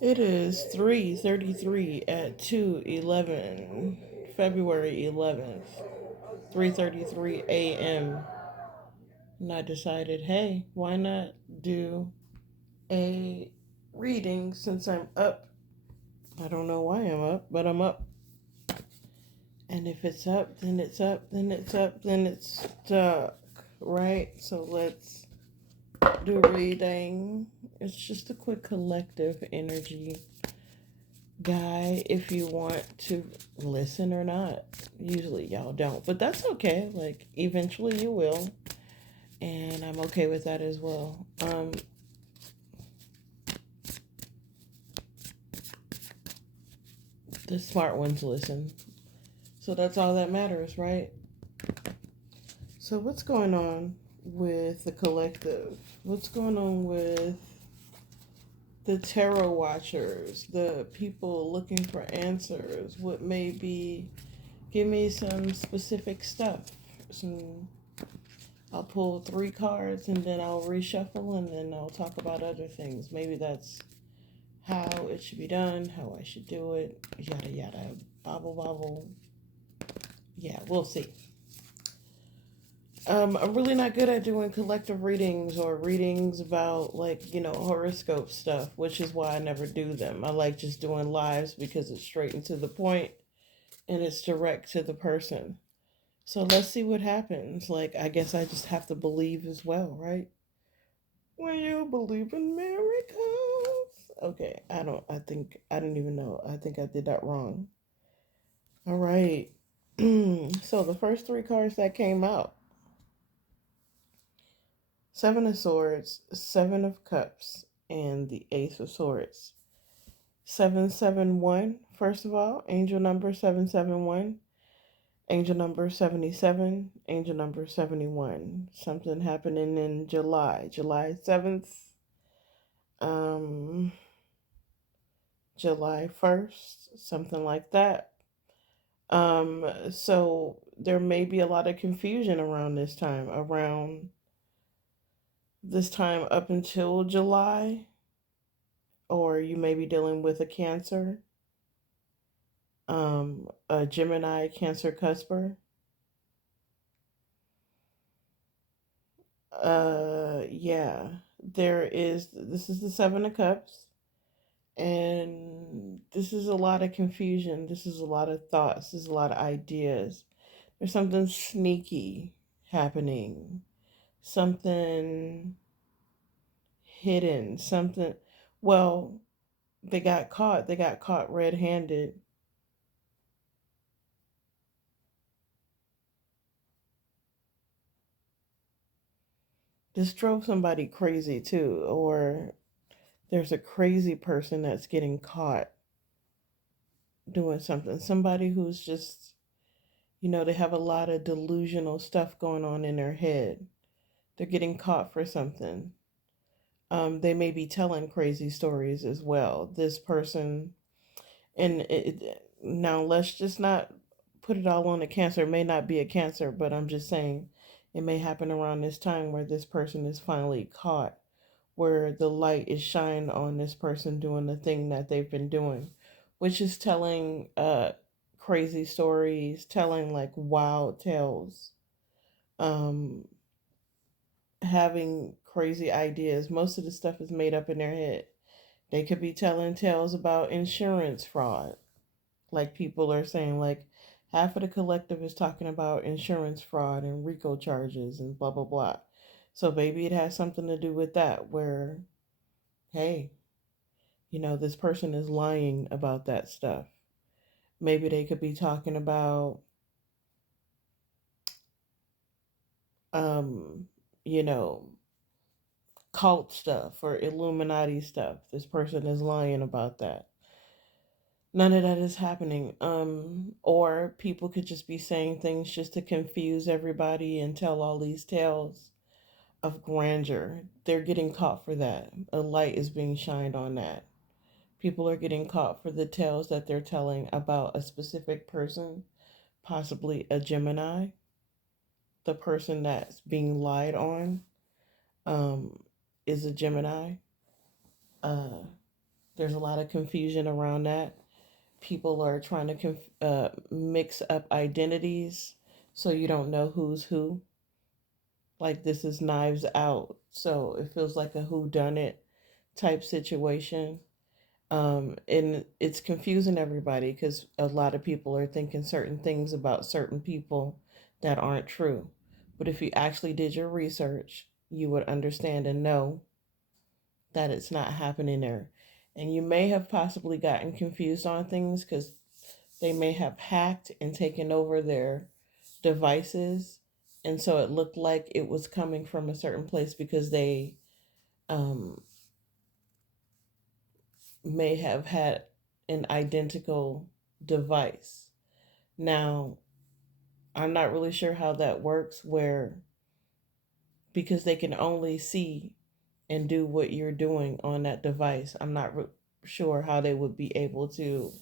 It is 3:33 at 2:11, February 11th, 3:33 a.m. And I decided, hey, why not do a reading since I'm up? I don't know why I'm up, but I'm up. And if it's up, then it's up, then it's up, then it's stuck, right? So let's do a reading. It's just a quick collective energy guy if you want to listen or not. Usually y'all don't, but that's okay. Like eventually you will, and I'm okay with that as well. The smart ones listen. So that's all that matters, right? So what's going on with the collective? What's going on with the tarot watchers, the people looking for answers? What may be, give me some specific stuff. Some I'll pull three cards and then I'll reshuffle and then I'll talk about other things. Maybe that's how it should be done, how I should do it, yada yada, bobble bobble. Yeah, we'll see. I'm really not good at doing collective readings or readings about like, horoscope stuff, which is why I never do them. I like just doing lives because it's straight and to the point and it's direct to the person. So let's see what happens. Like, I guess I just have to believe as well, right? When you believe in miracles. Okay, I think, I don't even know. I think I did that wrong. All right. So the first three cards that came out: Seven of Swords, Seven of Cups, and the Ace of Swords. 771, first of all, angel number 771, angel number 77, angel number 71. Something happening in July 7th, um, July 1st, something like that. So there may be a lot of confusion around this time up until July, or you may be dealing with a Cancer, a Gemini, Cancer, Cusper. Yeah, this is the Seven of Cups, and this is a lot of confusion. This is a lot of thoughts. This is a lot of ideas. There's something sneaky happening, something hidden, something. Well, they got caught. They got caught red-handed. This drove somebody crazy too, or there's a crazy person that's getting caught doing something. Somebody who's just, they have a lot of delusional stuff going on in their head. They're getting caught for something. They may be telling crazy stories as well. This person, and now let's just not put it all on a Cancer. It may not be a Cancer, but I'm just saying it may happen around this time where this person is finally caught, where the light is shined on this person doing the thing that they've been doing, which is telling crazy stories, telling like wild tales, um, having crazy ideas. Most of the stuff is made up in their head. They could be telling tales about insurance fraud. Like people are saying, like half of the collective is talking about insurance fraud and RICO charges and blah blah blah. So maybe it has something to do with that, where, hey, this person is lying about that stuff. Maybe they could be talking about, um, you know, cult stuff or Illuminati stuff. This person is lying about that. None of that is happening. Or people could just be saying things just to confuse everybody and tell all these tales of grandeur. They're getting caught for that. A light is being shined on that. People are getting caught for the tales that they're telling about a specific person, possibly a Gemini. The person that's being lied on, um, is a Gemini. Uh, There's a lot of confusion around that. People are trying to mix up identities so you don't know who's who. Like this is Knives Out, so it feels like a who done it type situation. And it's confusing everybody because a lot of people are thinking certain things about certain people that aren't true. But if you actually did your research, you would understand and know that it's not happening there. And you may have possibly gotten confused on things because they may have hacked and taken over their devices. And so it looked like it was coming from a certain place because they um, may have had an identical device. Now, I'm not really sure how that works, where because they can only see and do what you're doing on that device. I'm not sure how they would be able to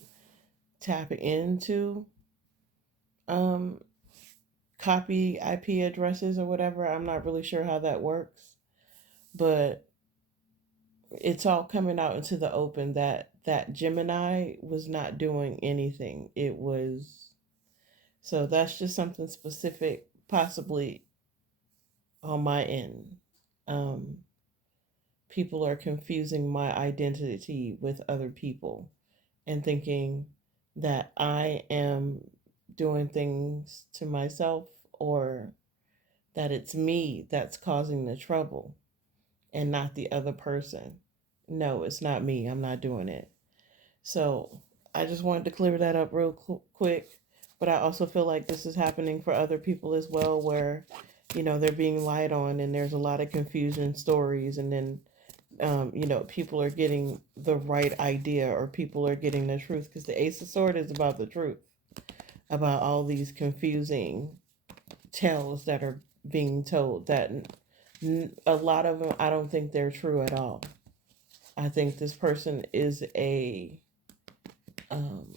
tap into um, copy IP addresses or whatever. I'm not really sure how that works, but it's all coming out into the open that Gemini was not doing anything. It was so that's just something specific, possibly on my end. Um, People are confusing my identity with other people and thinking that I am doing things to myself or that it's me that's causing the trouble and not the other person. No, it's not me. I'm not doing it. So I just wanted to clear that up real quick. But I also feel like this is happening for other people as well, where, they're being lied on and there's a lot of confusion stories. And then, people are getting the right idea or people are getting the truth because the Ace of Swords is about the truth, about all these confusing tales that are being told that a lot of them, I don't think they're true at all. I think this person is um,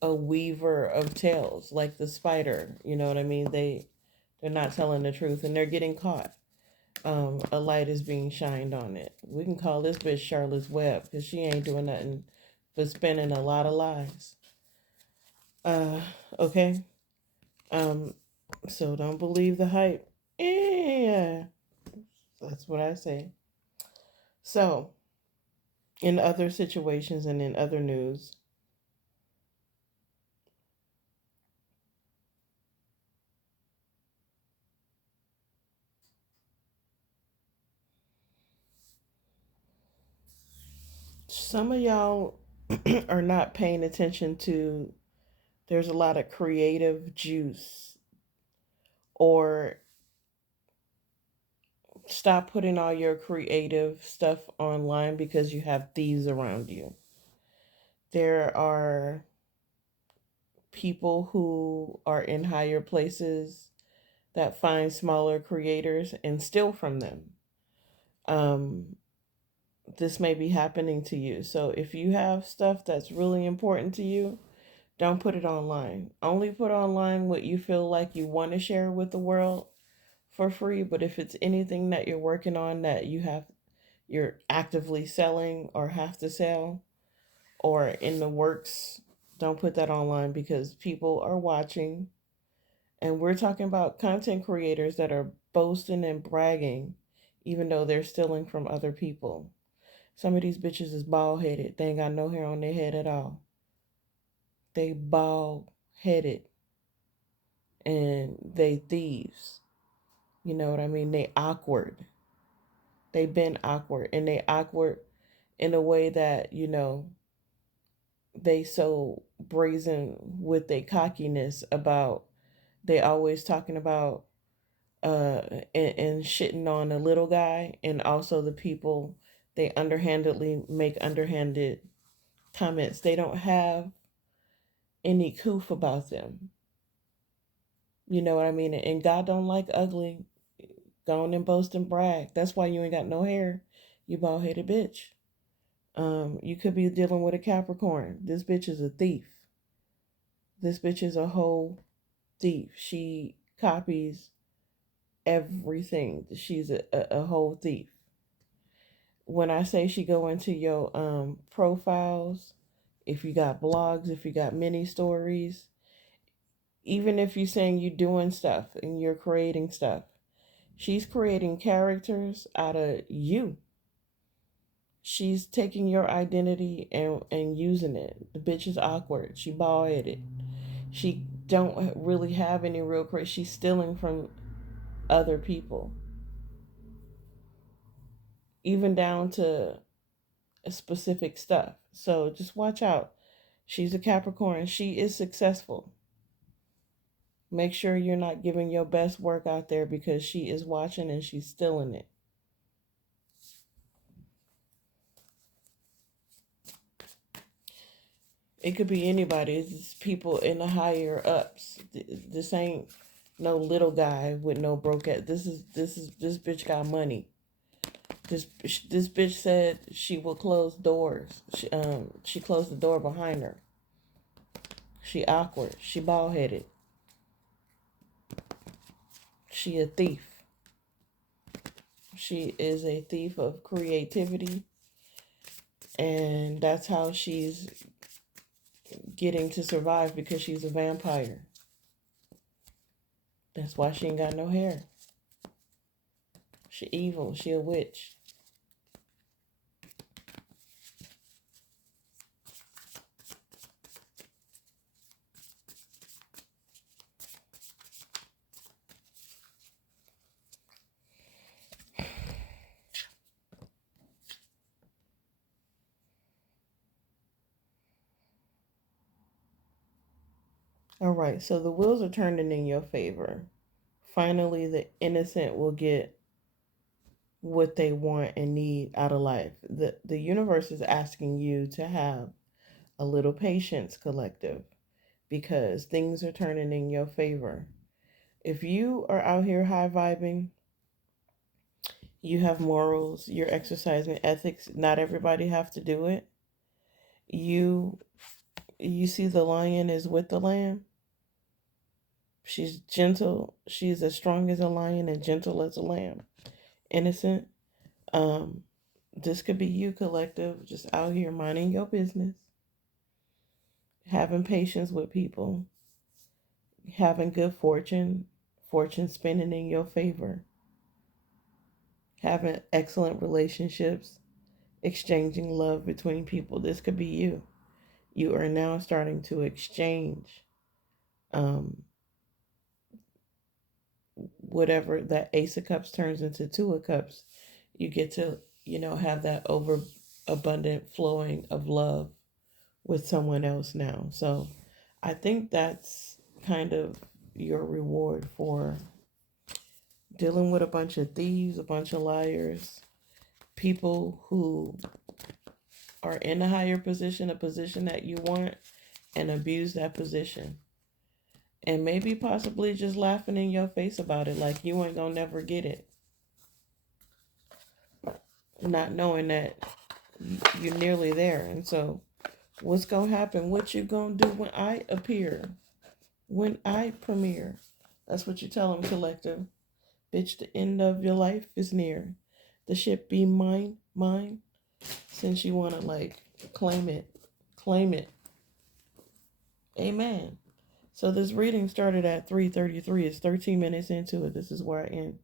a weaver of tales, like the spider. You know what I mean? They're not telling the truth, and they're getting caught. A light is being shined on it. We can call this bitch Charlotte's Web because she ain't doing nothing but spinning a lot of lies. Uh, okay. Um, so don't believe the hype. Yeah, that's what I say. So, in other situations and in other news, some of y'all are not paying attention to there's a lot of creative juice, or stop putting all your creative stuff online because you have thieves around you. There are people who are in higher places that find smaller creators and steal from them. Um, this may be happening to you. So if you have stuff that's really important to you, don't put it online. Only put online what you feel like you want to share with the world for free. But if it's anything that you're working on that you're actively selling or have to sell or in the works, don't put that online because people are watching. And we're talking about content creators that are boasting and bragging even though they're stealing from other people. Some of these bitches is bald headed. They ain't got no hair on their head at all. They bald headed and they thieves. You know what I mean? They awkward. They been awkward and they awkward in a way that, they so brazen with their cockiness about they always talking about and shitting on the little guy and also the people they underhandedly make underhanded comments. They don't have any coof about them. You know what I mean? And God don't like ugly. Go on and boast and brag. That's why you ain't got no hair. You bald headed bitch. You could be dealing with a Capricorn. This bitch is a thief. This bitch is a whole thief. She copies everything. She's a whole thief. When I say she go into your profiles, if you got blogs, if you got mini stories, even if you're saying you're doing stuff and you're creating stuff, she's creating characters out of you. She's taking your identity and using it. The bitch is awkward. She bald headed. She don't really have any real credit. She's stealing from other people, even down to specific stuff. So just watch out. She's a Capricorn. She is successful. Make sure you're not giving your best work out there because she is watching and she's stealing it. It could be anybody. It's people in the higher ups. This ain't no little guy with no broke ass. This bitch got money. This bitch said she will close doors. She closed the door behind her. She awkward. She bald headed. She a thief. She is a thief of creativity, and that's how she's getting to survive because she's a vampire. That's why she ain't got no hair. She evil. She a witch. All right, so the wheels are turning in your favor. Finally, the innocent will get what they want and need out of life. The universe is asking you to have a little patience, collective, because things are turning in your favor. If you are out here high vibing, you have morals, you're exercising ethics. Not everybody have to do it. You you see the lion is with the lamb. She's gentle. She's as strong as a lion and gentle as a lamb. Innocent. Um, this could be you, collective, just out here minding your business, having patience with people, having good fortune, fortune spinning in your favor, having excellent relationships, exchanging love between people. This could be you. You are now starting to exchange um, whatever that Ace of Cups turns into Two of Cups. You get to, have that over abundant flowing of love with someone else now. So I think that's kind of your reward for dealing with a bunch of thieves, a bunch of liars, people who are in a higher position, a position that you want, and abuse that position. And maybe possibly just laughing in your face about it, like you ain't gonna never get it. Not knowing that you're nearly there. And so, what's gonna happen? What you gonna do when I appear? When I premiere? That's what you tell them, collective. Bitch, the end of your life is near. The ship be mine. Since you wanna claim it, claim it. Amen. So this reading started at 3:33. It's 13 minutes into it. This is where I end.